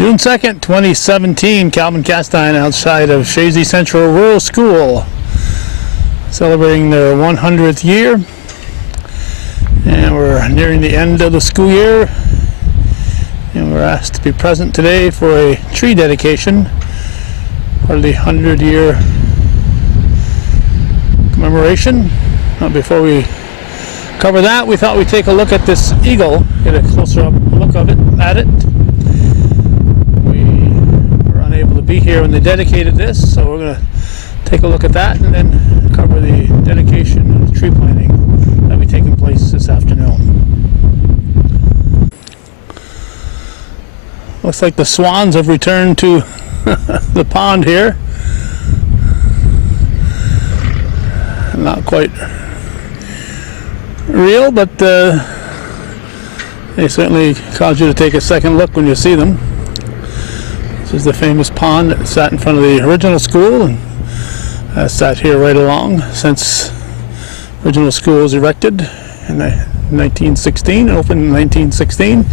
June 2nd, 2017, Calvin Castine outside of Chazy Central Rural School, celebrating their 100th year. And we're nearing the end of the school year, and we're asked to be present today for a tree dedication for the 100-year commemoration. Now, before we cover that, we thought we'd take a look at this eagle, get a closer up look at it. We were unable to be here when they dedicated this, so we're going to take a look at that and then cover the dedication and the tree planting that will be taking place this afternoon. Looks like the swans have returned to the pond here. Not quite real, but they certainly cause you to take a second look when you see them. This is the famous pond that sat in front of the original school and has sat here right along since the original school was erected in 1916, opened in 1916.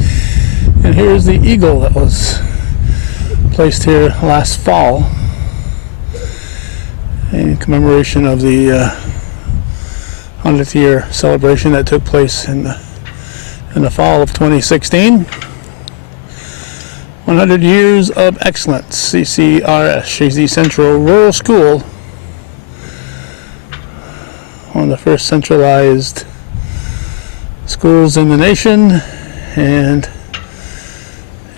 And here's the eagle that was placed here last fall in commemoration of the 100th year celebration that took place in the fall of 2016. 100 years of excellence, CCRS, Chazy Central Rural School, one of the first centralized schools in the nation, and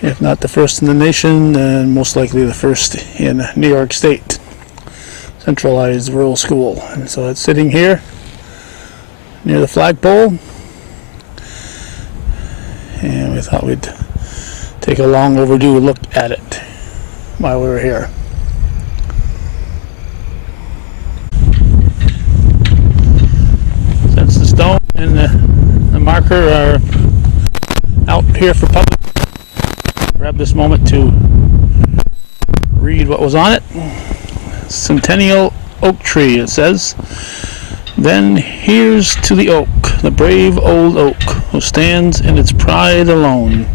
if not the first in the nation, then most likely the first in New York State, centralized rural school. And so it's sitting here near the flagpole, and we thought we'd take a long overdue look at it while we were here. Since the stone and the marker are out here for public, grab this moment to read what was on it. Centennial oak tree, it says. Then here's to the oak, the brave old oak, who stands in its pride alone,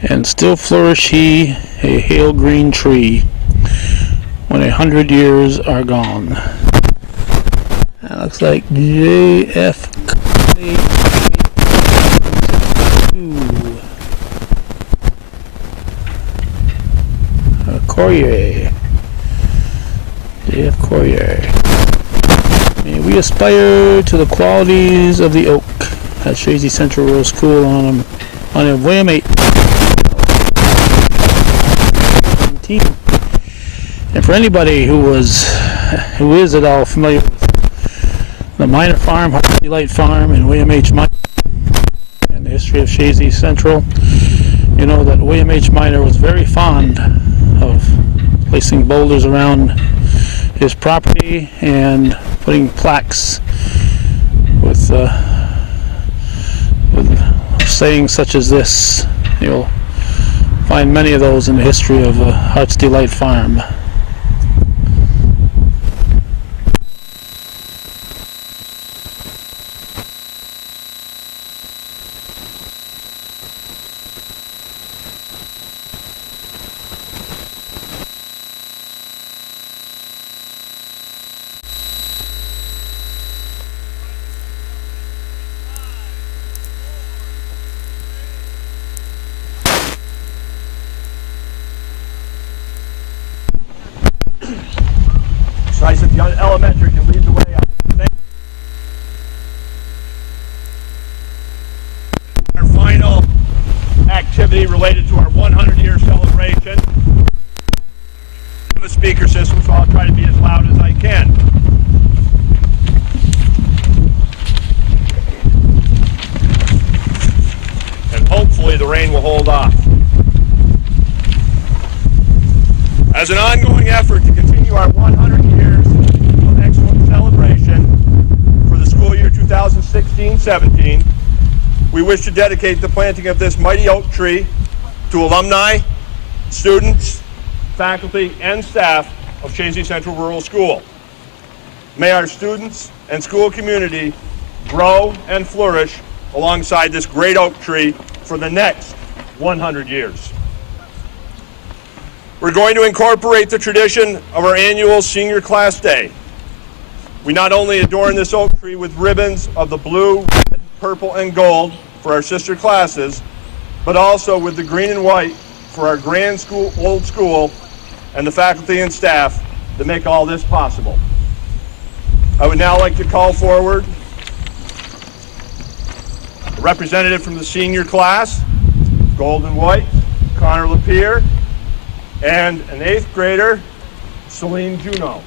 and still flourish he, a hale green tree, when 100 years are gone. That looks like JF Courier. JF Courier. May we aspire to the qualities of the oak at Chazy Central Rural School on a William 8. And for anybody who is at all familiar with the Minor Farm, Heart's Delight Farm, and William H. Minor, and the history of Chazy Central, you know that William H. Minor was very fond of placing boulders around his property and putting plaques with sayings such as this. You'll find many of those in the history of Heart's Delight Farm. Nice if the elementary can lead the way. Our final activity related to our 100-year celebration. The speaker system, so I'll try to be as loud as I can. And hopefully the rain will hold off. As an ongoing effort to continue our 100 years of excellent celebration for the school year 2016-17, we wish to dedicate the planting of this mighty oak tree to alumni, students, faculty, and staff of Chazy Central Rural School. May our students and school community grow and flourish alongside this great oak tree for the next 100 years. We're going to incorporate the tradition of our annual Senior Class Day. We not only adorn this oak tree with ribbons of the blue, red, purple, and gold for our sister classes, but also with the green and white for our grand school, old school, and the faculty and staff that make all this possible. I would now like to call forward a representative from the senior class, gold and white, Connor Lapierre, and an 8th grader, Celine Juneau.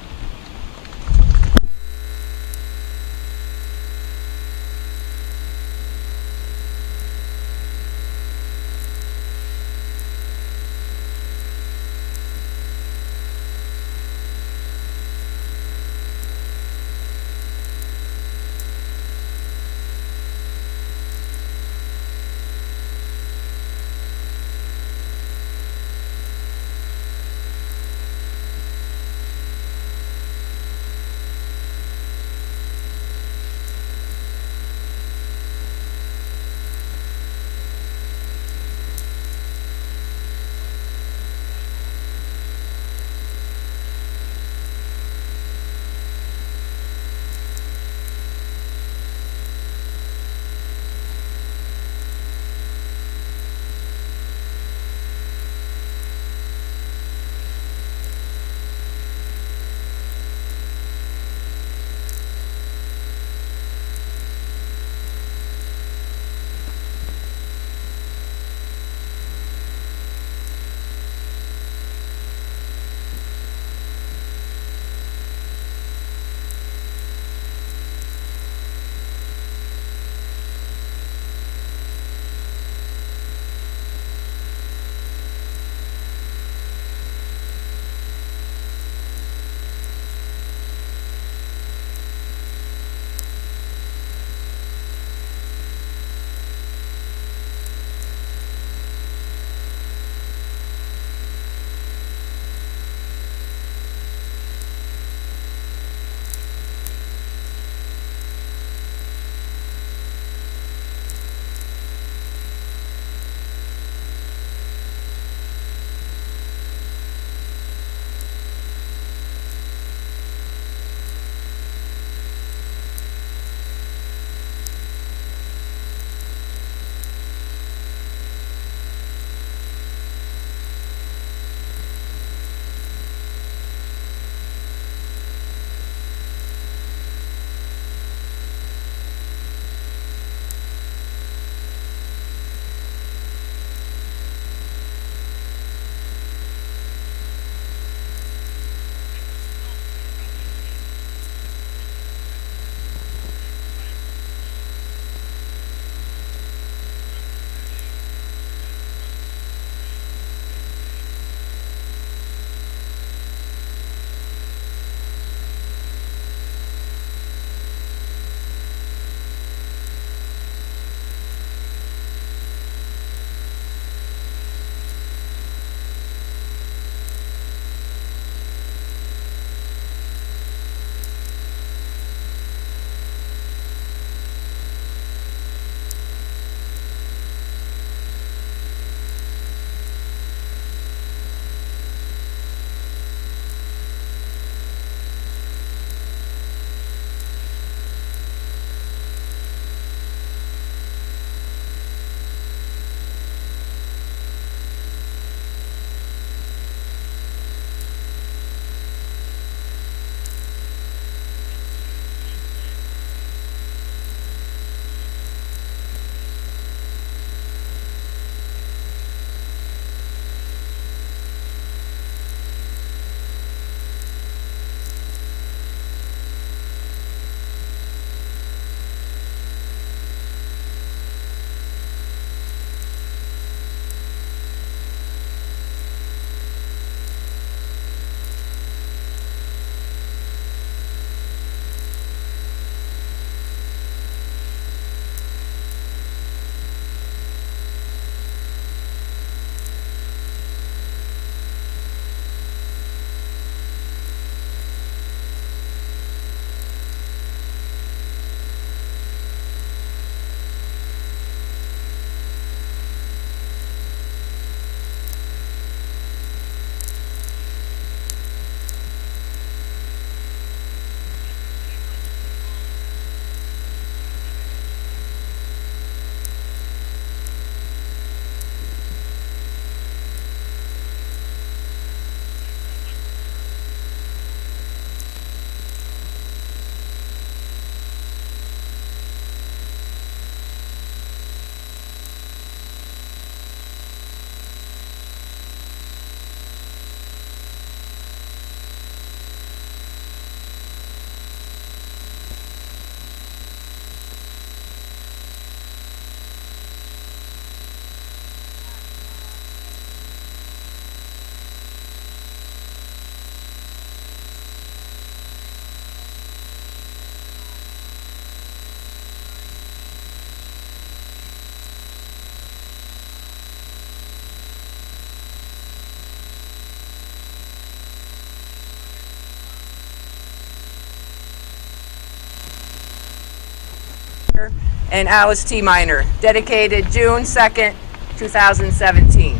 and Alice T. Miner, dedicated June 2nd, 2017.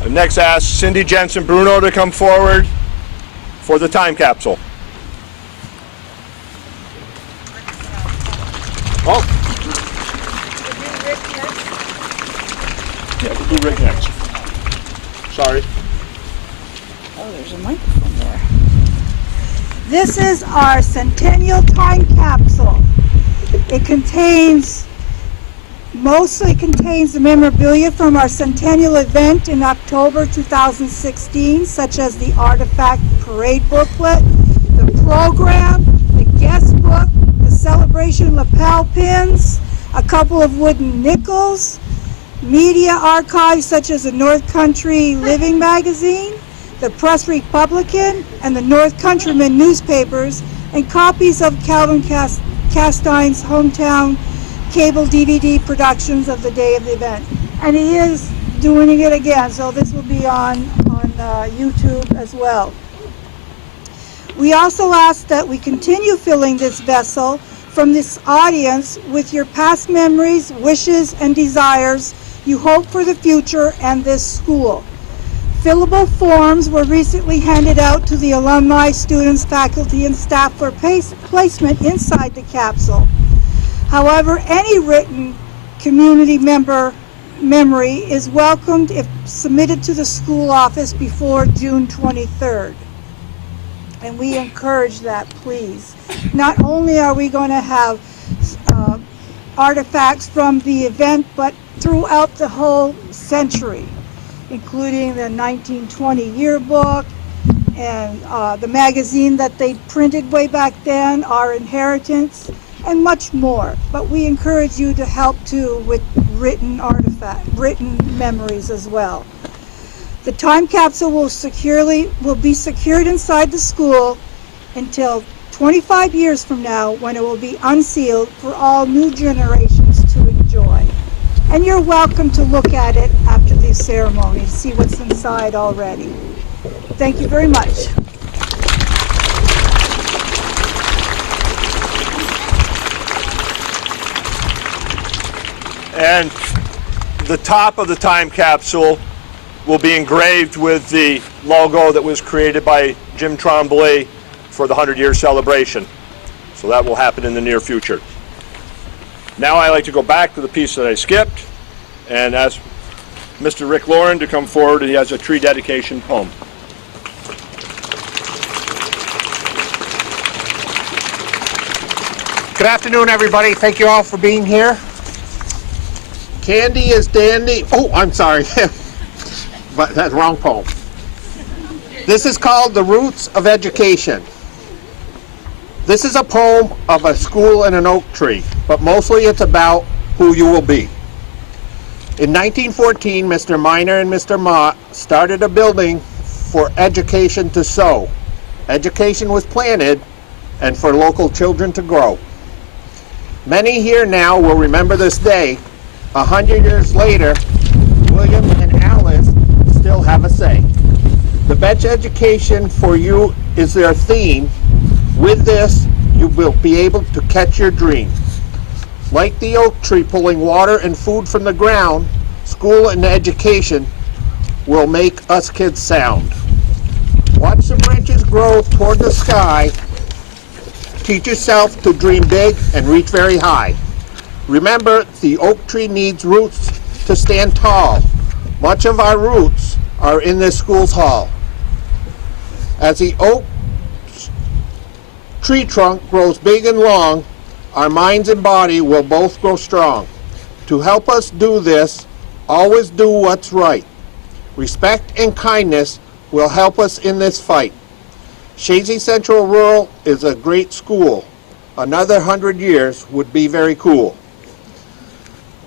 I next ask Cindy Jensen Bruno to come forward for the time capsule. Oh. Yeah, we'll do Rick next. Sorry. Oh, there's a microphone there. This is our centennial time capsule. It mostly contains the memorabilia from our centennial event in October 2016, such as the artifact parade booklet, the program, the guest book, the celebration lapel pins, a couple of wooden nickels, media archives such as the North Country Living magazine, the Press Republican, and the North Countryman newspapers, and copies of Calvin Castine's hometown cable DVD productions of the day of the event. And he is doing it again, so this will be on YouTube as well. We also ask that we continue filling this vessel from this audience with your past memories, wishes, and desires you hope for the future and this school. Fillable forms were recently handed out to the alumni, students, faculty, and staff for placement inside the capsule. However, any written community member memory is welcomed if submitted to the school office before June 23rd. And we encourage that, please. Not only are we going to have artifacts from the event, but throughout the whole century, including the 1920 yearbook and the magazine that they printed way back then, Our Inheritance, and much more. But we encourage you to help too with written memories as well. The time capsule will be secured inside the school until 25 years from now, when it will be unsealed for all new generations to enjoy. And you're welcome to look at it after the ceremony, see what's inside already. Thank you very much. And the top of the time capsule will be engraved with the logo that was created by Jim Tremblay for the 100-year celebration. So that will happen in the near future. Now I'd like to go back to the piece that I skipped and ask Mr. Rick Lauren to come forward. He has a tree dedication poem. Good afternoon, everybody. Thank you all for being here. Candy is dandy. Oh, I'm sorry. But that's the wrong poem. This is called The Roots of Education. This is a poem of a school and an oak tree, but mostly it's about who you will be. In 1914, Mr. Miner and Mr. Mott started a building for education to sow. Education was planted and for local children to grow. Many here now will remember this day. 100 years later, William and Alice still have a say. The best education for you is their theme. With this, you will be able to catch your dream. Like the oak tree pulling water and food from the ground, school and education will make us kids sound. Watch the branches grow toward the sky. Teach yourself to dream big and reach very high. Remember, the oak tree needs roots to stand tall. Much of our roots are in this school's hall. As the oak tree trunk grows big and long, our minds and body will both grow strong. To help us do this, always do what's right. Respect and kindness will help us in this fight. Chazy Central Rural is a great school. Another 100 years would be very cool.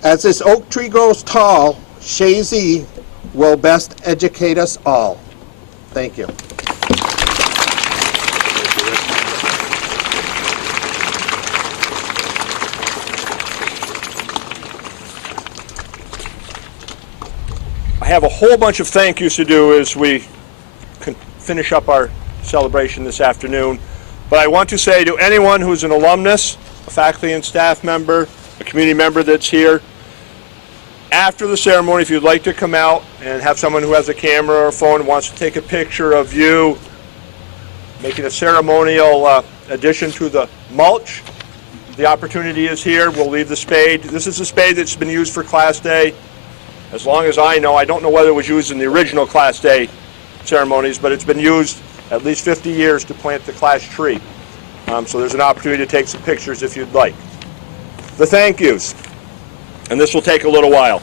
As this oak tree grows tall, Chazy will best educate us all. Thank you. have a whole bunch of thank yous to do as we finish up our celebration this afternoon. But I want to say to anyone who's an alumnus, a faculty and staff member, a community member that's here, after the ceremony, if you'd like to come out and have someone who has a camera or a phone and wants to take a picture of you making a ceremonial addition to the mulch, the opportunity is here. We'll leave the spade. This is a spade that's been used for Class Day. As long as I know, I don't know whether it was used in the original Class Day ceremonies, but it's been used at least 50 years to plant the class tree. So there's an opportunity to take some pictures if you'd like. The thank yous, and this will take a little while.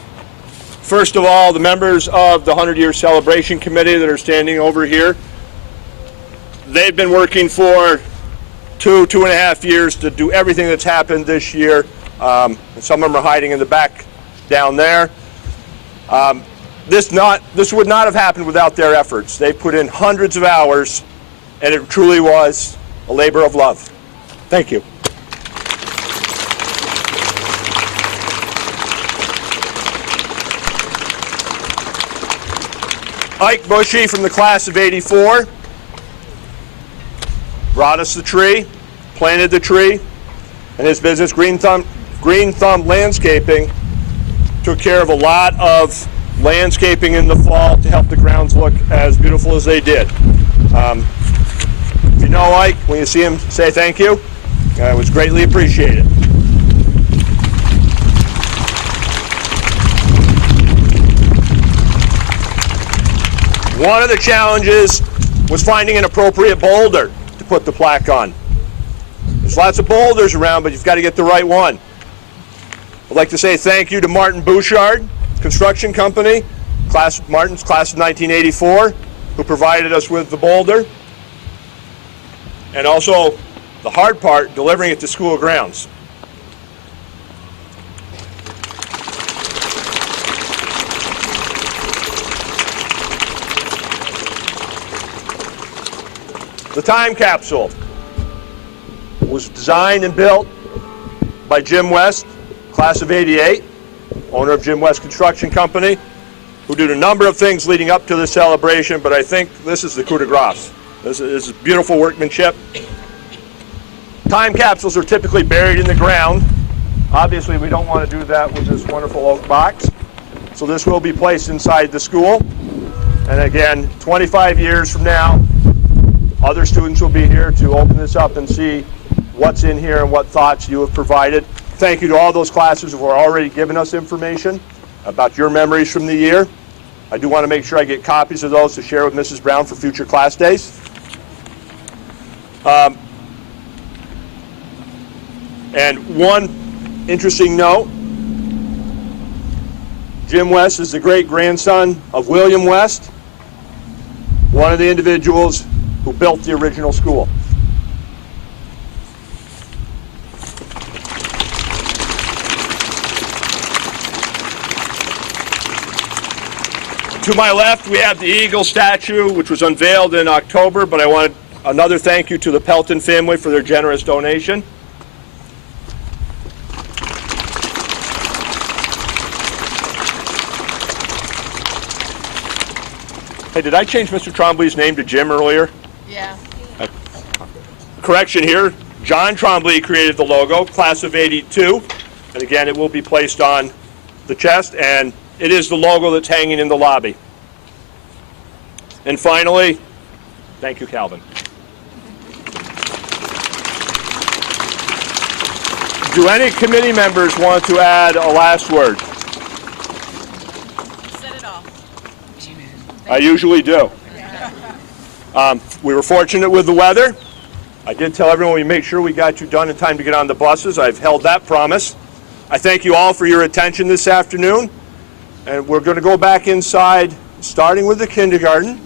First of all, the members of the 100-year celebration committee that are standing over here, they've been working for 2.5 years to do everything that's happened this year. And some of them are hiding in the back down there. This would not have happened without their efforts. They put in hundreds of hours, and it truly was a labor of love. Thank you. Ike Bushy from the class of '84 brought us the tree, planted the tree, and his business, Green Thumb Landscaping, took care of a lot of landscaping in the fall to help the grounds look as beautiful as they did. If you know Ike, when you see him, say thank you. It was greatly appreciated. One of the challenges was finding an appropriate boulder to put the plaque on. There's lots of boulders around, but you've got to get the right one. I'd like to say thank you to Martin Bouchard Construction Company, Martin's class of 1984, who provided us with the boulder. And also, the hard part, delivering it to school grounds. The time capsule was designed and built by Jim West, class of '88, owner of Jim West Construction Company, who did a number of things leading up to the celebration, but I think this is the coup de grace. This is beautiful workmanship. Time capsules are typically buried in the ground. Obviously, we don't want to do that with this wonderful oak box. So this will be placed inside the school. And again, 25 years from now, other students will be here to open this up and see what's in here and what thoughts you have provided. Thank you to all those classes who are already giving us information about your memories from the year. I do want to make sure I get copies of those to share with Mrs. Brown for future class days. And one interesting note, Jim West is the great-grandson of William West, one of the individuals who built the original school. To my left, we have the Eagle statue, which was unveiled in October, but I wanted another thank you to the Pelton family for their generous donation. Hey, did I change Mr. Trombley's name to Jim earlier? Yeah. Correction here, John Trombley created the logo, class of '82, and again, it will be placed on the chest, and it is the logo that's hanging in the lobby. And finally, thank you, Calvin. Do any committee members want to add a last word? Said it all. I usually do. We were fortunate with the weather. I did tell everyone we make sure we got you done in time to get on the buses. I've held that promise. I thank you all for your attention this afternoon. And we're going to go back inside, starting with the kindergarten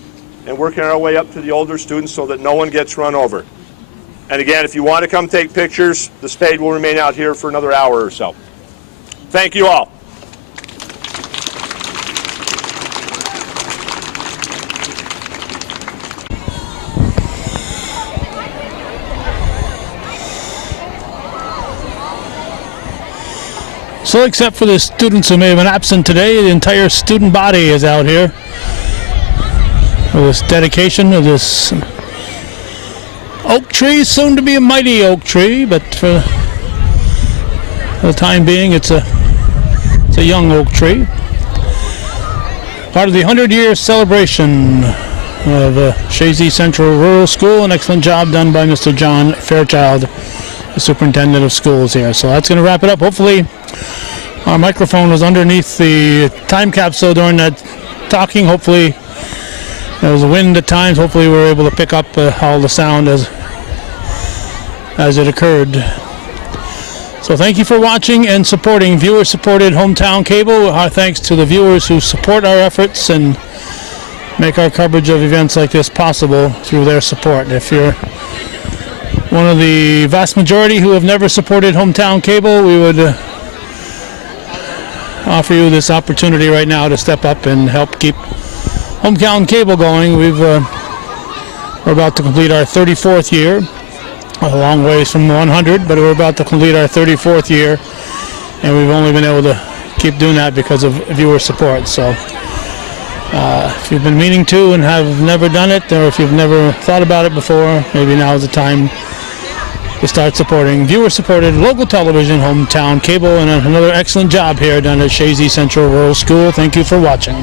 and working our way up to the older students so that no one gets run over. And again, if you want to come take pictures, the spade will remain out here for another hour or so. Thank you all. So except for the students who may have been absent today, the entire student body is out here for this dedication of this oak tree, soon to be a mighty oak tree, but for the time being it's a young oak tree. Part of the 100-year celebration of Chazy Central Rural School. An excellent job done by Mr. John Fairchild, the superintendent of schools here. So that's going to wrap it up. Hopefully our microphone was underneath the time capsule during that talking. Hopefully there was a wind at times. Hopefully we were able to pick up all the sound as it occurred. So thank you for watching and supporting viewer-supported Hometown Cable. Our thanks to the viewers who support our efforts and make our coverage of events like this possible through their support. If you're one of the vast majority who have never supported Hometown Cable, we would offer you this opportunity right now to step up and help keep Hometown Cable going. We're about to complete our 34th year. A long ways from 100, but we're about to complete our 34th year, and we've only been able to keep doing that because of viewer support. So if you've been meaning to and have never done it, or if you've never thought about it before, maybe now is the time to start supporting viewer-supported local television, Hometown Cable, and another excellent job here done at Chazy Central Rural School. Thank you for watching.